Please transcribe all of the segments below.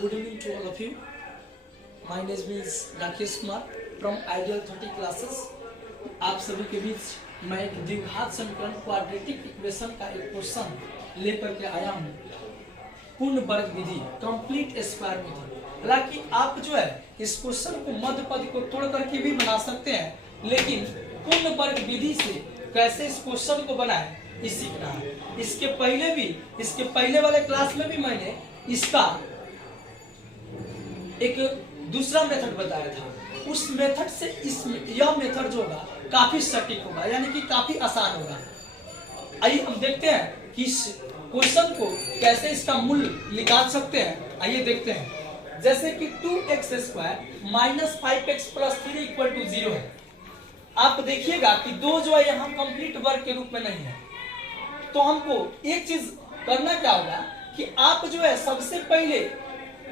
Good evening to all of you. My name is Rakesh Kumar from Ideal 30 classes. आप सभी के बीच मैं एक द्विघात समीकरण क्वाड्रेटिक इक्वेशन का एक क्वेश्चन लेकर के आया हूँ। पूर्ण वर्ग विधि, कंप्लीट स्क्वायर विधि। हालांकि आप जो है इस क्वेश्चन को मध्य पद को तोड़ करके भी बना सकते हैं, लेकिन पूर्ण वर्ग विधि से कैसे इस क्वेश्चन को बनाए ये सीखना है। इसके पहले वाले क्लास में भी मैंने इसका एक दूसरा मेथड बताया था। उस मेथड से यह मेथड जो होगा काफी सटीक होगा, यानी कि काफी आसान होगा। आइए हम देखते हैं कि इस क्वेश्चन को कैसे इसका मूल्य निकाल सकते हैं। आइए देखते हैं। जैसे कि 2x square minus 5x plus 3 equal to 0 है। आप देखिएगा कि 2 जो है यहाँ कंप्लीट वर्ग के रूप में नहीं है, तो हमको एक चीज करना क्या होगा कि आप जो है सबसे पहले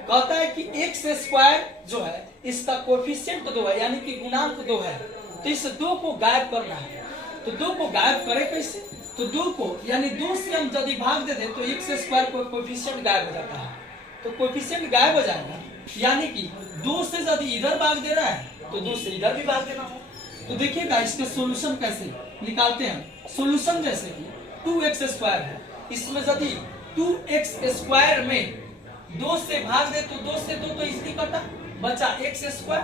कहता है कि x स्क्वायर जो है इसका कोएफिशिएंट 2 है, यानी कि गुणांक 2 है, तो इस 2 को गायब करना है। तो 2 को गायब करे कैसे? तो 2 को यानी 2 से हम यदि भाग दे दें तो x स्क्वायर को कोएफिशिएंट गायब हो जाता है। तो कोएफिशिएंट गायब हो जाएगा, यानी कि 2 से यदि इधर भाग दे रहा है तो 2 से इधर भी भाग देना है। तो देखिएगा इसका सॉल्यूशन कैसे निकालते हैं। सॉल्यूशन जैसे कि 2x स्क्वायर है, इसमें यदि 2x स्क्वायर में 2 से भाग दे तो 2 से 2 तो इसकी कटा बचा x स्क्वायर।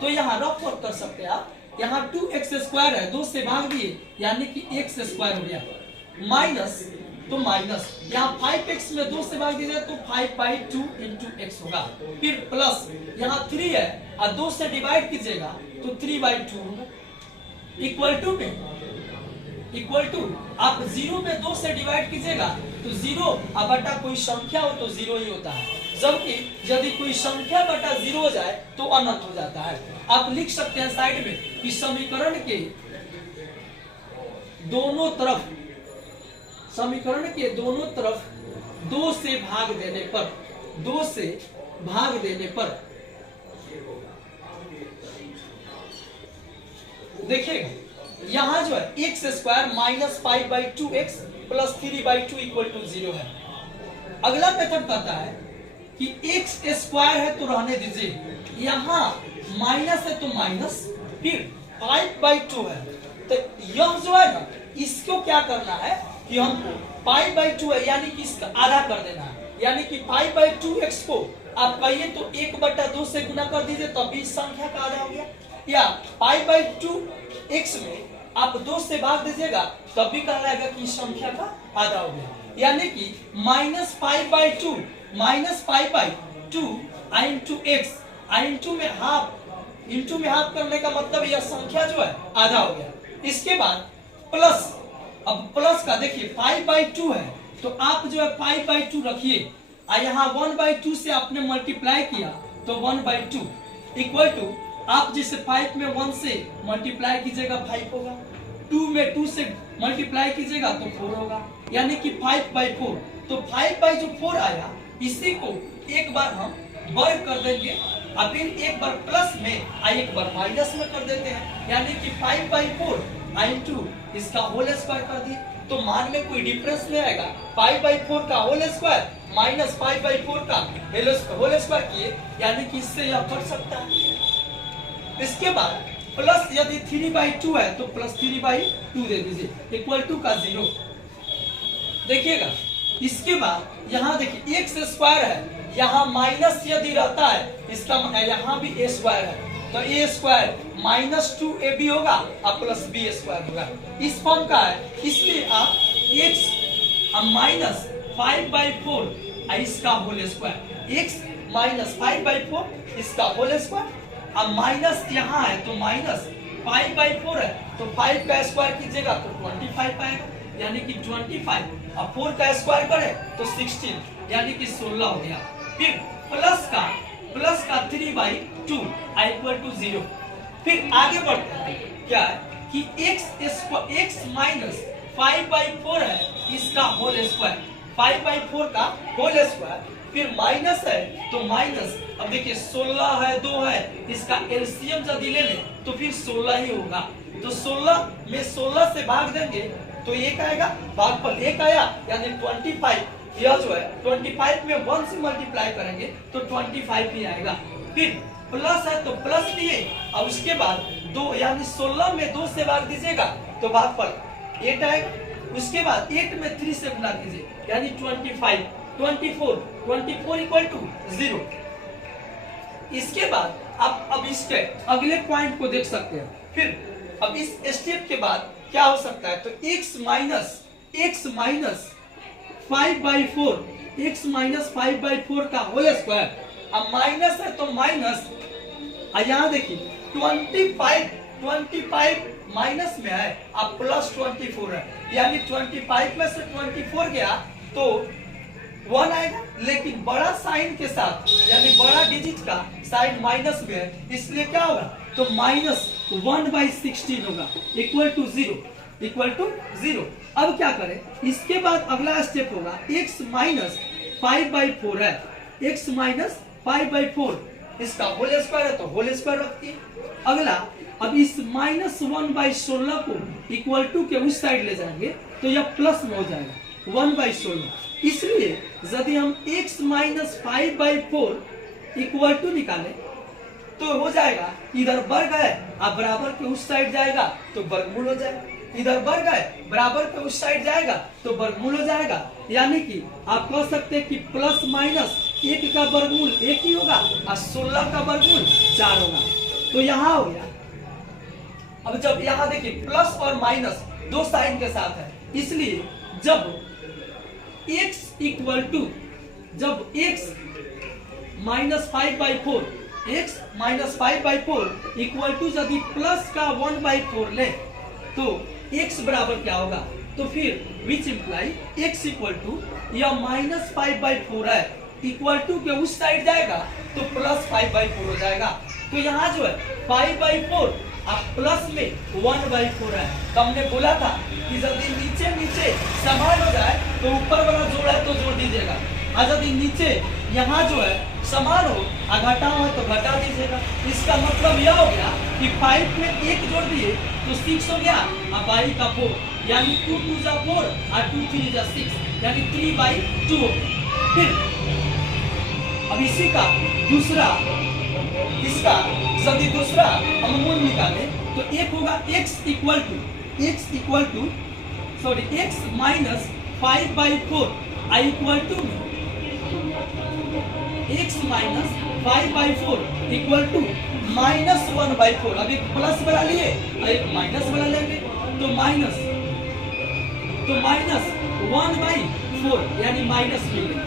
तो यहाँ रफ वर्क कर सकते हैं आप। यहाँ 2x स्क्वायर है, 2 से भाग दिए यानी कि x स्क्वायर हो गया, माइनस तो माइनस यहाँ 5x में 2 से भाग दीजिए तो 5/2 इंटू x होगा। फिर प्लस यहाँ 3 है और 2 से डिवाइड कीजिएगा तो 3/2 होगा। इक्वल टू आप 0 में 2 से डिवाइड कीजिएगा तो 0 और बटा कोई संख्या हो तो 0 ही होता है, जबकि यदि कोई संख्या बटा 0 हो जाए तो अनंत हो जाता है। आप लिख सकते हैं साइड में कि समीकरण के दोनों तरफ 2 से भाग देने पर देखिएगा यहाँ जो है x square minus 5/2x plus 3/2 equal to 0 है। अगला मेथड कहता है कि x स्क्वायर है तो रहने दीजिए, यहाँ माइनस है तो माइनस, फिर 5/2 है तो यह जो है ना इसको क्या करना है कि हमको 5/2 है यानी कि इसका आधा कर देना है, यानी कि 5/2x को आप कहिए तो 1/2 से गुना कर दीजिए तब भी संख्या का आधा हो गया, या 5/2x में आप 2 से भाग दीजिएगा तब भी कहलाएगा कि संख्या का आधा हो गया, यानी कि माइनस 5/2 आई इंटू एक्स, इंटू में हाफ करने का मतलब यह संख्या जो है आधा हो गया। इसके बाद प्लस, अब प्लस का देखिए 5/2 है तो आप जो है 5/2 रखिए और यहाँ 1/2 से आपने मल्टीप्लाई किया तो 1/2 इक्वल टू आप जिसे 5 में 1 से मल्टीप्लाई कीजिएगा 5 होगा, 2 में 2 से मल्टीप्लाई कीजिएगा तो 4 होगा, यानी कि 5/4। तो 5/4 आया, इसी को एक बार हम वर्ग कर देंगे और फिर एक बार प्लस में और एक बार माइनस में कर देते हैं, यानी कि 5/4 इंटू इसका होल स्क्वायर कर दिए तो मान में कोई डिफरेंस नहीं आएगा। 5/4 का होल स्क्वायर माइनस 5/4 का होल स्क्वायर किए, यानी कि इससे यह कट सकता है। इसके बाद प्लस यदि 3/2 है तो प्लस 3/2 दे दीजिए इक्वल टू का 0। देखिएगा इसके बाद यहाँ देखिए x स्क्वायर है, यहाँ माइनस यदि रहता है इसका यहाँ भी a स्क्वायर है तो a स्क्वायर माइनस 2ab होगा और प्लस b स्क्वायर होगा। इस फॉर्म का है, इसलिए आप x माइनस 5/4 इसका होल स्क्वायर, x माइनस 5/4 इसका होल स्क्वायर, अब माइनस यहाँ है तो माइनस 5/4 है तो 5 का स्क्वायर कीजिएगा तो 25 आएगा, यानी कि 25, अब 4 का स्क्वायर करें तो 16 यानी कि 16 हो गया। फिर प्लस का 3/2 इक्वल टू 0। फिर आगे बढ़ते हैं, क्या है कि x माइनस 5/4 है इसका होल स्क्वायर, 5/4 का होल स्क्वायर, फिर माइनस है तो माइनस, अब देखिए 16 है 2 है, इसका एलसीएम यदि ले लें तो फिर 16 ही होगा। तो 16 में 16 से भाग देंगे तो 1 आएगा, भागफल 1 आया यानी 25 यह जो है 25 में 1 से मल्टीप्लाई करेंगे तो 25 ही आएगा। फिर प्लस है तो प्लस दिए, और उसके बाद 2 यानी 16 में 2 से भाग दीजिएगा तो भागफल 8 आएगा। उसके बाद 8 में 3 से गुना कीजिए यानी 25, 24 इक्वल टू 0। इसके बाद आप अब इसके अगले पॉइंट को देख सकते हैं। फिर अब इस स्टेप के बाद क्या हो सकता है, तो x माइनस 5/4 का होल स्क्वायर। अब माइनस है तो माइनस, यहाँ देखिए 25 माइनस में है, अब प्लस 24 है, यानी 25 में से 24 गया तो 1 आएगा, लेकिन बड़ा साइन के साथ यानी बड़ा डिजिट का साइन माइनस में है, इसलिए क्या होगा, तो माइनस 1/16 होगा इक्वल टू 0। अब क्या करें, इसके बाद अगला स्टेप होगा x माइनस 5/4 है, x माइनस 5/4 इसका होल स्क्वायर है तो होल स्क्वायर रखिए। अगला अब इस माइनस 1/16 को इक्वल टू के उस साइड ले जाएंगे तो यह प्लस में हो जाएगा 1/16। इसलिए यदि हम x माइनस 5/4 इक्वल टू निकालें तो हो जाएगा, इधर वर्ग है अब बराबर के उस साइड जाएगा तो वर्गमूल हो जाएगा, इधर वर्ग है बराबर के उस साइड जाएगा तो वर्गमूल हो जाएगा। यानी कि आप कह सकते हैं कि प्लस माइनस 1 का वर्गमूल 1 ही होगा और 16 का वर्गमूल 4 होगा। तो यहाँ हो गया। अब जब यहाँ देखिए प्लस और माइनस दो साइन के साथ है, इसलिए जब x इक्वल टू जब x माइनस 5/4 इक्वल टू यदि प्लस का 1/4 ले तो x बराबर क्या होगा, तो फिर विच इम्प्लाई x इक्वल टू यह माइनस 5/4 है इक्वल टू के उस साइड जाएगा तो प्लस 5/4 हो जाएगा। तो यहाँ जो है 5/4 अब प्लस में 1/4 है। तो हमने बोला था कि यदि नीचे नीचे समान हो जाए तो ऊपर वाला जोड़ है तो जोड़ दीजिएगा, और यदि नीचे यहाँ जो है समान हो और घटा हो तो घटा दीजिएगा। इसका मतलब यह हो गया कि 5 में 1 जोड़ दिए तो 6 हो गया, और 5 का 4 यानी 2 2 जा 4 और 2 3 जा 6 यानी 3/2 हो गया। फिर अब इसी का दूसरा इसका यदि दूसरा हम मूल निकाले तो एक होगा x equal to x minus 5/4 आई equal to x minus 5/4 equal to minus 1/4। अब एक प्लस वाला लिए और एक माइनस वाला लेंगे तो माइनस 1/4 यानी माइनस मिलेगा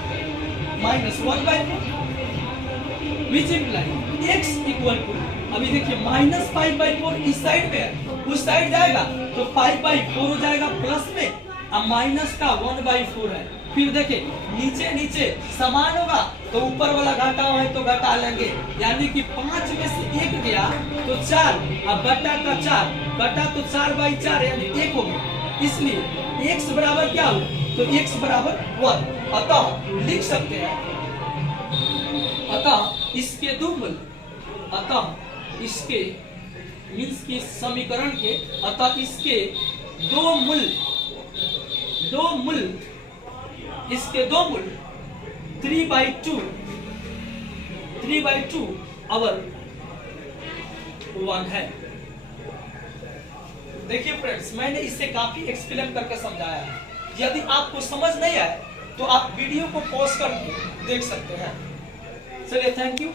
minus 1/4 which imply x equal to, अभी देखिए माइनस 5/4 इस साइड में है, उस साइड जाएगा तो 5/4 हो जाएगा प्लस में, अब माइनस का 1/4 है। फिर देखिए नीचे नीचे समान होगा तो ऊपर वाला घटा है तो घटा लेंगे, यानी कि 5 में से 1 गया तो 4, अब बटा का 4 बटा तो 4/4 यानी 1 हो गया। इसलिए x बराबर क्या हो, तो x बराबर 1। अतः लिख सकते हैं, अतः इसके दो मूल, अतः इसके मीन्स की समीकरण के, अतः इसके दो मूल इसके दो मूल 3/2 और 1 है। देखिए फ्रेंड्स, मैंने इससे काफी एक्सप्लेन करके समझाया है। यदि आपको समझ नहीं आए तो आप वीडियो को पॉज करके देख सकते हैं। चलिए, थैंक यू।